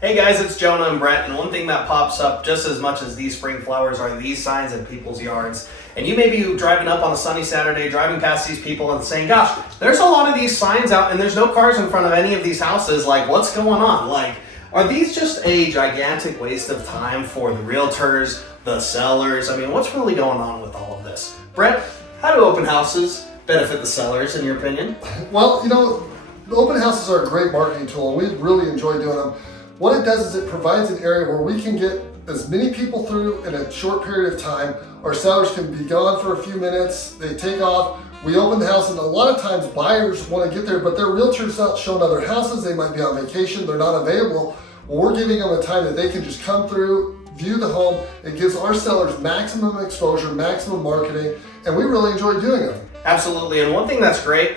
Hey guys, it's Jonah and Brett, and one thing that pops up just as much as these spring flowers are these signs in people's yards. And you may be driving up on a sunny Saturday, driving past these people and saying, gosh, there's a lot of these signs out and there's no cars in front of any of these houses. Like, what's going on? Like, are these just a gigantic waste of time for the realtors, the sellers? I mean, what's really going on with all of this? Brett, how do open houses benefit the sellers, in your opinion? Well, the open houses are a great marketing tool. We really enjoy doing them. What it does is it provides an area where we can get as many people through in a short period of time. Our sellers can be gone for a few minutes, they take off, we open the house, and a lot of times buyers want to get there, but their realtor's out showing other houses, they might be on vacation, they're not available. Well, we're giving them a time that they can just come through, view the home. It gives our sellers maximum exposure, maximum marketing, and we really enjoy doing them. Absolutely, and one thing that's great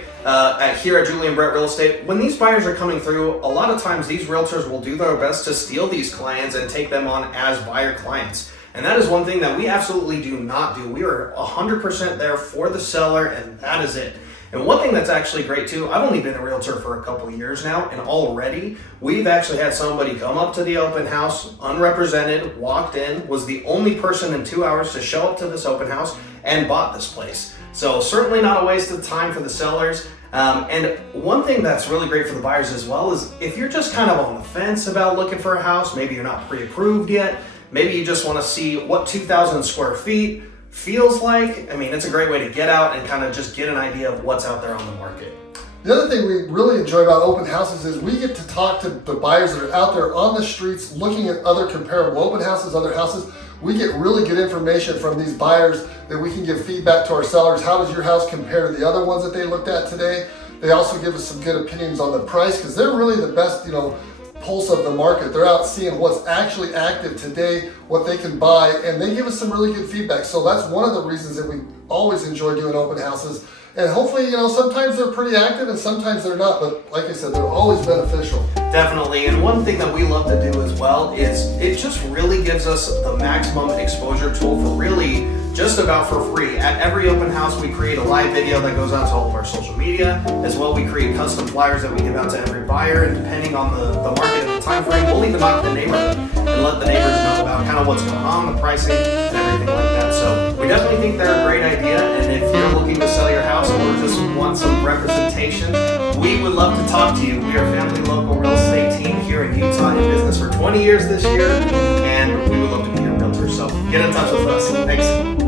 here at Jonah and Brett Real Estate, when these buyers are coming through, a lot of times these realtors will do their best to steal these clients and take them on as buyer clients. And that is one thing that we absolutely do not do. We are 100% there for the seller, and that is it. And one thing that's actually great too, I've only been a realtor for a couple of years now, and already we've actually had somebody come up to the open house, unrepresented, walked in, was the only person in 2 hours to show up to this open house and bought this place. So certainly not a waste of time for the sellers. And one thing that's really great for the buyers as well is if you're just kind of on the fence about looking for a house, maybe you're not pre-approved yet, maybe you just want to see what 2,000 square feet feels like. I mean, it's a great way to get out and kind of just get an idea of what's out there on the market. The other thing we really enjoy about open houses is we get to talk to the buyers that are out there on the streets looking at other comparable open houses, other houses. We get really good information from these buyers that we can give feedback to our sellers. How does your house compare to the other ones that they looked at today? They also give us some good opinions on the price because they're really the best, pulse of the market. They're out seeing what's actually active today, what they can buy, and they give us some really good feedback. So that's one of the reasons that we always enjoy doing open houses. And hopefully, sometimes they're pretty active and sometimes they're not, but like I said, they're always beneficial. Definitely, and one thing that we love to do as well is it just really gives us the maximum exposure tool for really just about for free. At every open house, we create a live video that goes out to all of our social media. As well, we create custom flyers that we give out to every buyer, and depending on the market and the time frame, we'll even knock the neighborhood and let the neighbors know about kind of what's going on, the pricing, and everything like that. So we definitely think they're a great idea, and if you're looking to sell your house or just want some representation, we would love to talk to you. We are a family local real estate team here in Utah, in business for 20 years this year, and we would love to be your realtor. So get in touch with us. Thanks.